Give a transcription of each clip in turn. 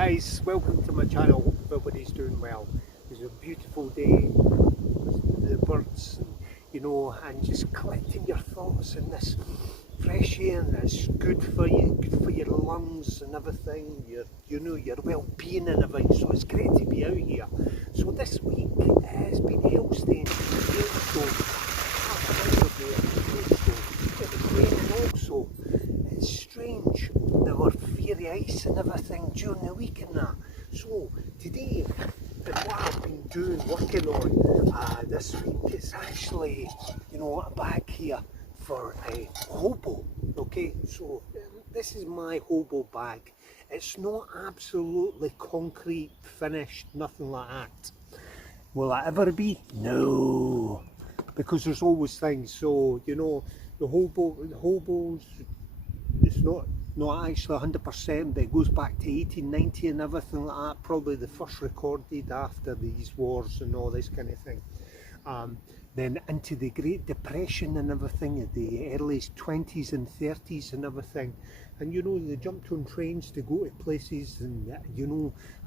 guys, welcome to my channel. Hope everybody's doing well. It's a beautiful day, listening to the birds and, and just collecting your thoughts in this fresh air that's good for you, good for your lungs and everything, your well-being and everything. So it's great to be out here. So this week has been hailstone, it was raining also. It's strange, there were fairy ice and everything during the week and that. So today, and what I've been working on this week is actually, a bag here for a Hobo. Okay, so this is my Hobo bag. It's not absolutely concrete, finished, nothing like that. Will it ever be? No, because there's always things. So the hobos, it's not actually 100%, but it goes back to 1890 and everything like that. Probably the first recorded after these wars and all this kind of thing. Then into the Great Depression and everything, the early 20s and 30s and everything. And they jumped on trains to go to places, and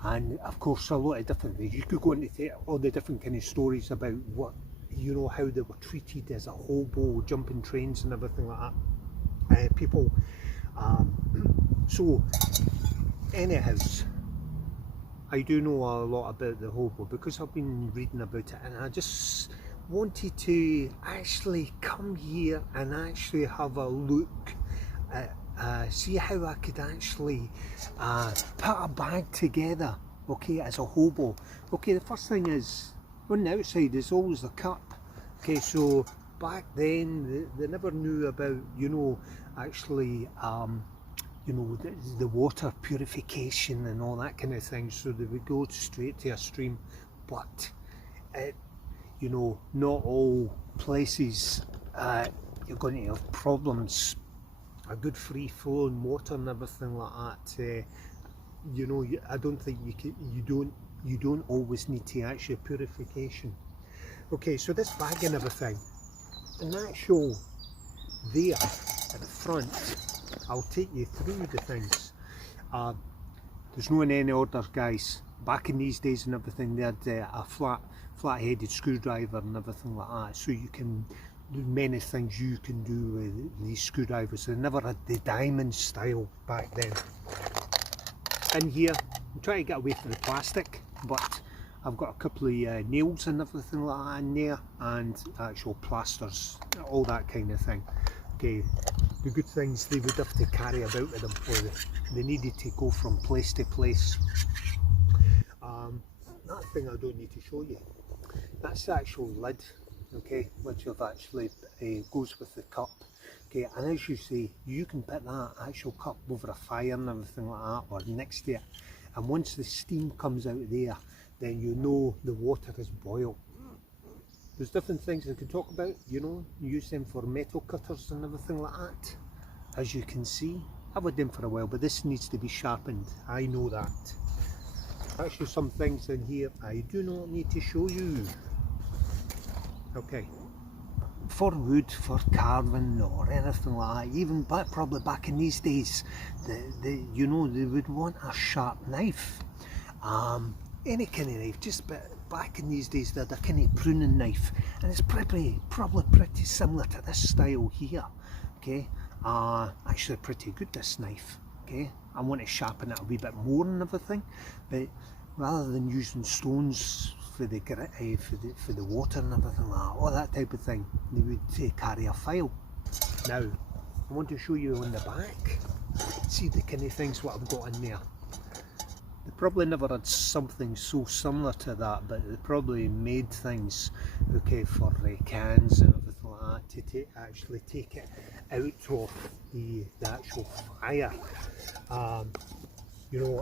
and of course a lot of different ways. You could go into all the different kind of stories about what, how they were treated as a hobo, jumping trains and everything like that. People. So anyhow, I do know a lot about the Hobo because I've been reading about it, and I just wanted to actually come here and actually have a look at, see how I could actually put a bag together, okay, as a Hobo. Okay, the first thing is, on the outside is always the cup. Okay, so back then they never knew about, actually the water purification and all that kind of thing, so they would go straight to a stream. But not all places you're going to have problems. A good free flowing water and everything like that. I don't think you don't always need to actually purification. Okay, so this bag and everything, and actual there at the front, I'll take you through the things. There's no in any order, guys. Back in these days and everything, they had a flat-headed screwdriver and everything like that, so you can do many things you can do with these screwdrivers. They never had the diamond style back then. In here, I'm trying to get away from the plastic, but I've got a couple of nails and everything like that in there, and actual plasters, all that kind of thing. Okay, the good things they would have to carry about with them, or they needed to go from place to place. That thing I don't need to show you. That's the actual lid, okay, which have actually goes with the cup. Okay, and as you see, you can put that actual cup over a fire and everything like that, or next to it. And once the steam comes out there, then the water is boiled. There's different things I could talk about, use them for metal cutters and everything like that. As you can see, I've had them for a while, but this needs to be sharpened. I know that. Actually, some things in here I do not need to show you. Okay. For wood, for carving or anything like that, even probably back in these days, they would want a sharp knife. Any kind of knife, just back in these days they had a kind of pruning knife, and it's probably pretty similar to this style here. Okay, actually pretty good, this knife. Okay, I want to sharpen it a wee bit more and everything, but rather than using stones for the for the water and everything like that, all that type of thing, they would carry a file. Now I want to show you on the back, see the kind of things what I've got in there. They probably never had something so similar to that, but they probably made things, okay, for cans and everything like that, to actually take it out of the actual fire.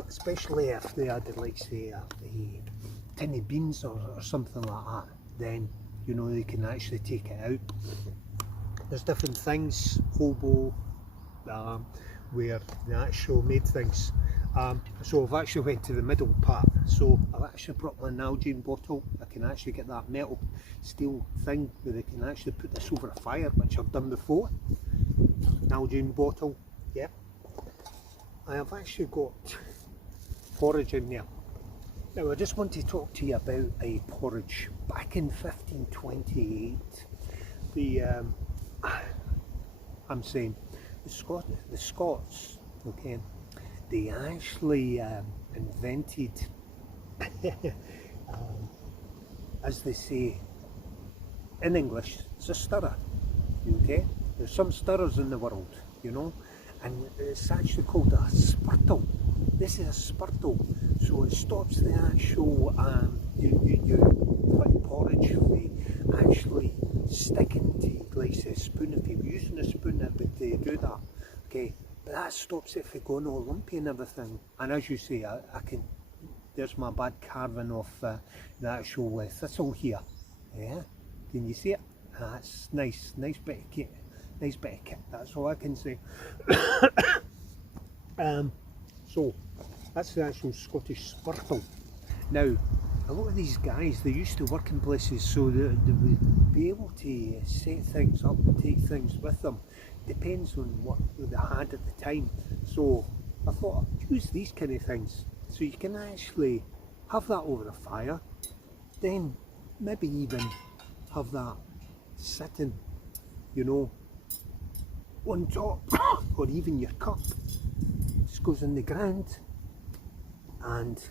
Especially if they had, like, say, the tin of beans or something like that, then they can actually take it out. There's different things, Hobo, where they actually made things. So I've actually went to the middle part, so I've actually brought my Nalgene bottle. I can actually get that metal steel thing where they can actually put this over a fire, which I've done before. Nalgene bottle, yeah. I have actually got porridge in there. Now I just want to talk to you about a porridge. Back in 1528, I'm saying the Scots, okay, they actually invented, as they say in English, it's a stirrer, okay? There's some stirrers in the world, you know, and it's actually called a spurtle. This is a spurtle, so it stops the actual, you put porridge for actually sticking to, like say, a spoon. If you're using a spoon, it would do that, okay? But that stops it from going all lumpy and everything. And as you say, I can, there's my bad carving of the actual thistle here, yeah? Can you see it? That's nice, nice bit of kit, nice bit of kit, that's all I can say. So that's the actual Scottish spurtle. Now, a lot of these guys, they used to work in places, so they would be able to set things up and take things with them. Depends on what they had at the time. So I thought I'd use these kind of things, so you can actually have that over the fire, then maybe even have that sitting, you know, on top, or even your cup just goes in the ground, and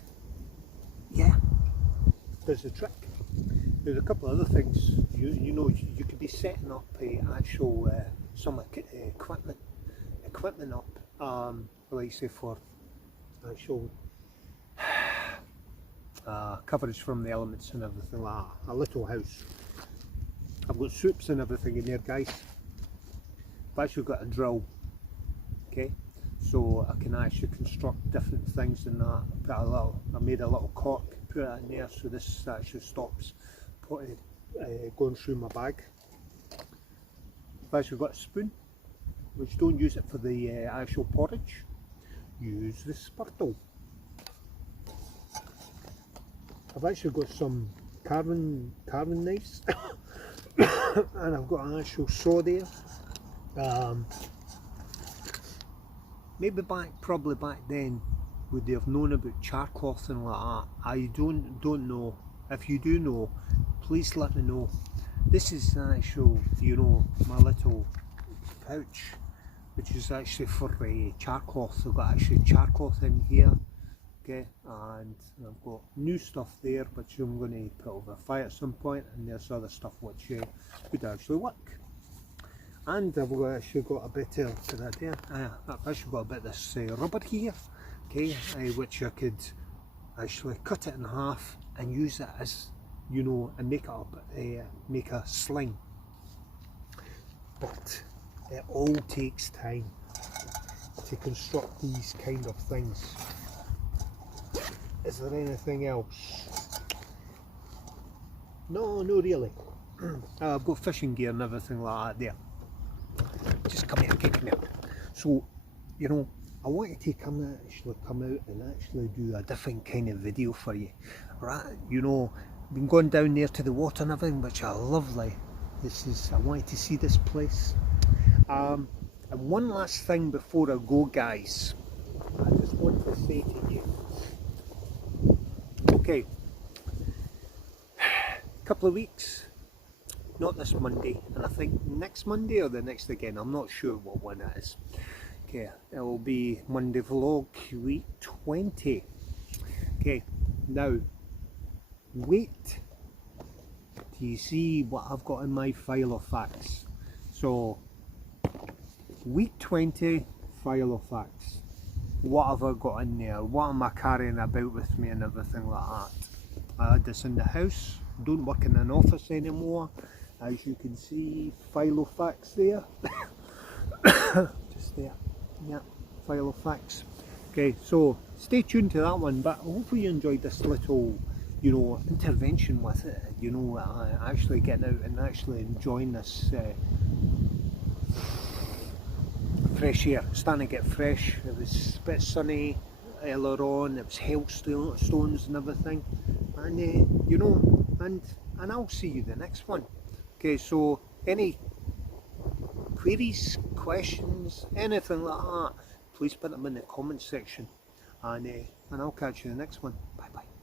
yeah, does the trick. There's a couple of other things, you know, you could be setting up actual some equipment up, like say for actual coverage from the elements and everything like that. A little house. I've got soups and everything in there, guys. I've actually got a drill, okay, so I can actually construct different things in that. I made a little cork, put it in there, so this actually stops going through my bag. I've actually got a spoon, which don't use it for the actual porridge, use the spurtle. I've actually got some carving knives and I've got an actual saw there. Probably back then, would they have known about charcloth and like that? I don't know. If you do know, please let me know. This is actual, you know, my little pouch, which is actually for charcloth. I've got actually charcloth in here, okay, and I've got new stuff there which I'm going to put over a fire at some point, and there's other stuff which would actually work. And I've actually got a bit of I've actually got a bit of this rubber here, okay, which I could actually cut it in half and use it as, you know, and make it up, make a sling. But it all takes time to construct these kind of things. Is there anything else? No, no really. I've got fishing gear and everything like that there. Just come here, come here. So, you know, I wanted to come out and actually do a different kind of video for you. Right, you know, I've been going down there to the water and everything, which are lovely. I wanted to see this place. And one last thing before I go, guys, I just want to say to you, okay, a couple of weeks, not this Monday, and I think next Monday or the next again, I'm not sure what one it is. Okay, it will be Monday vlog week 20. Okay, now wait till you see what I've got in my file of facts. So week 20 file of facts. What have I got in there? What am I carrying about with me and everything like that? I had this in the house, don't work in an office anymore. As you can see, file of facts there. Just there. Yeah, file of facts. Okay, so stay tuned to that one, but hopefully you enjoyed this little, you know, intervention with it, you know, actually getting out and actually enjoying this fresh air. It's starting to get fresh. It was a bit sunny earlier on, it was hailstones and everything, and you know, and I'll see you the next one. Okay, so any queries, questions, anything like that, please put them in the comment section. and I'll catch you in the next one. Bye bye.